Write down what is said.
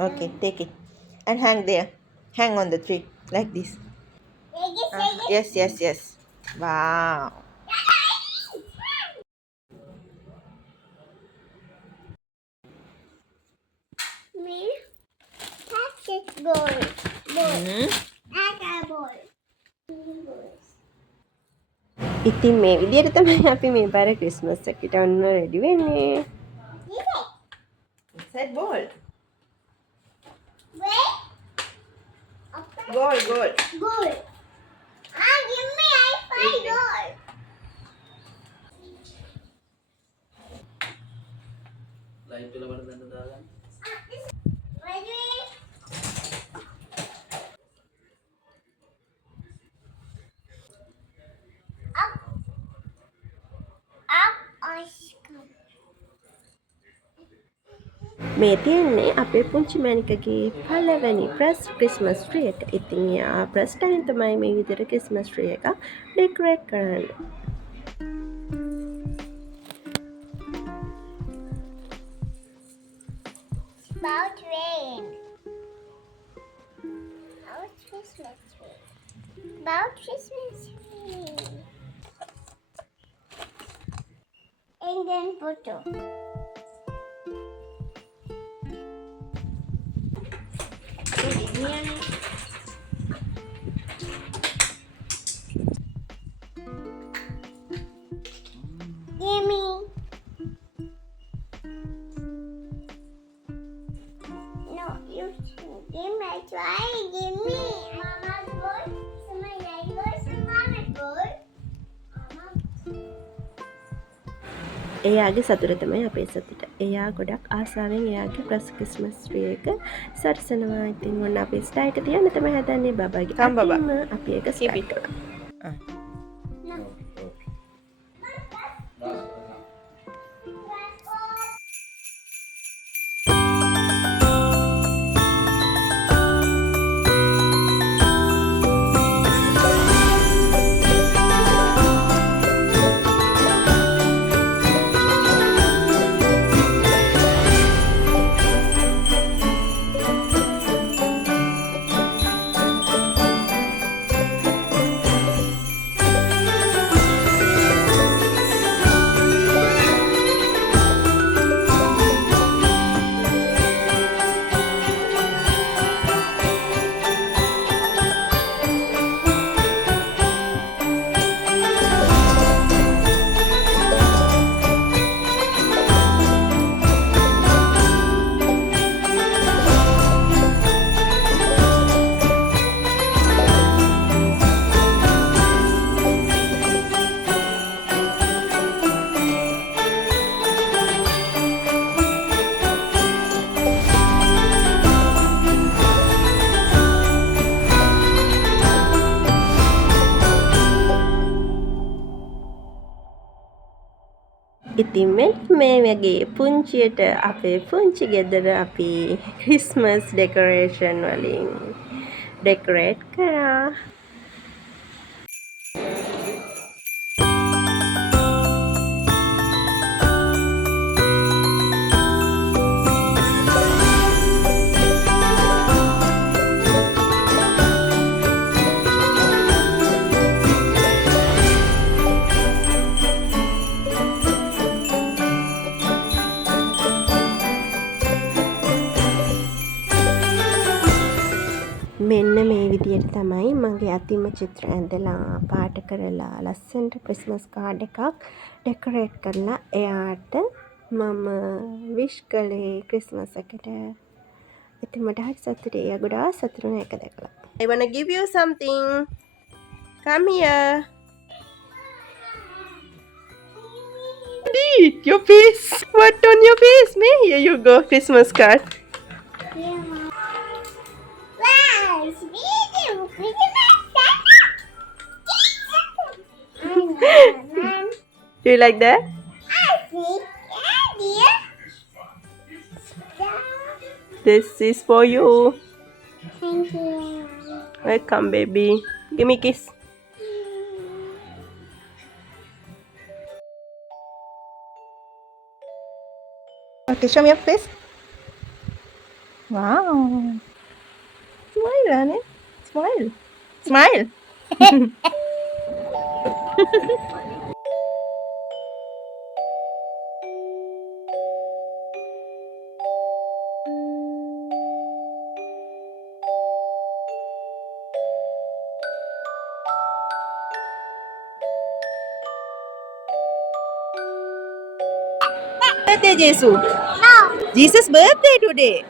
Okay, take it and hang there. Hang on the tree like this. Yes, yes, yes. Wow. Me, that's it, boy. Boy. Hmm. That's a boy. ඉතින් මේ විදිහට තමයි අපි මේ පාර ක්‍රිස්මස් එකට ඔන්න රෙඩි වෙන්නේ. Set ball. Wait. Goal, goal. Goal. Ah, give me I find goal. Light වල වල දැන්න දාගන්න. Ready? Up. Up. මේ තියෙන්නේ අපේ පුංචි මැනිකගේ පළවෙනි ප්‍රස් ක්‍රිස්මස් ට්‍රී එක. ඉතින් යා ප්‍රස් ටයිම් තමයි මේ විදිහට ක්‍රිස්මස් ට්‍රී එක ඩෙකොරේට් කරන්නේ. About rain. About Christmas tree. About Christmas tree. And then photo. Gimme. No, you give me. Try. Give me. Mama's good. Some of my good. Some mama's good. එයාගේ සතුට තමයි අපේ සතුට. එයා ගොඩක් ආසාවෙන් එයාගේ ප්‍රස් ක්‍රිස්මස් ට්‍රී එක සරසනවා. ඉතින් ඔන්න අපේ ස්ටයිල් එක තියන්න තමයි හදන්නේ බබාගේ. අතින්ම අපි ඒක ස්ටයිල් කරනවා. ඉතින් මේ වගේ පුංචියට අපේ පුංචි ගෙදර අපි ක්‍රිස්මස් ඩෙකොරේෂන් වලින් ඩෙකොරේට් කරා. මෙන්න මේ විදියට තමයි මගේ අතිම චිත්‍ර ඇඳලා පාට කරලා ලස්සනට ක්‍රිස්මස් කාඩ් එකක් ඩෙකොරේට් කරලා එයාට මම විශ් කළේ ක්‍රිස්මස් එකට. ඉතින් මට හරි සතුටුයි. එයා ගොඩාක් සතුටු වුණා ඒක දැකලා. I wanna give you something. Come here. Indeed, your face. What on your face? Me? Here you go. Christmas card. Yeah, Mom. Wow, it's beautiful. Christmas Santa. Do you like that? I see candy. This is for you. Thank you. Welcome, baby. Give me a kiss. Okay, show me your face. Wow. Smile, Annie. Smile. Smile. Birthday, Jesus. No. Jesus' birthday today.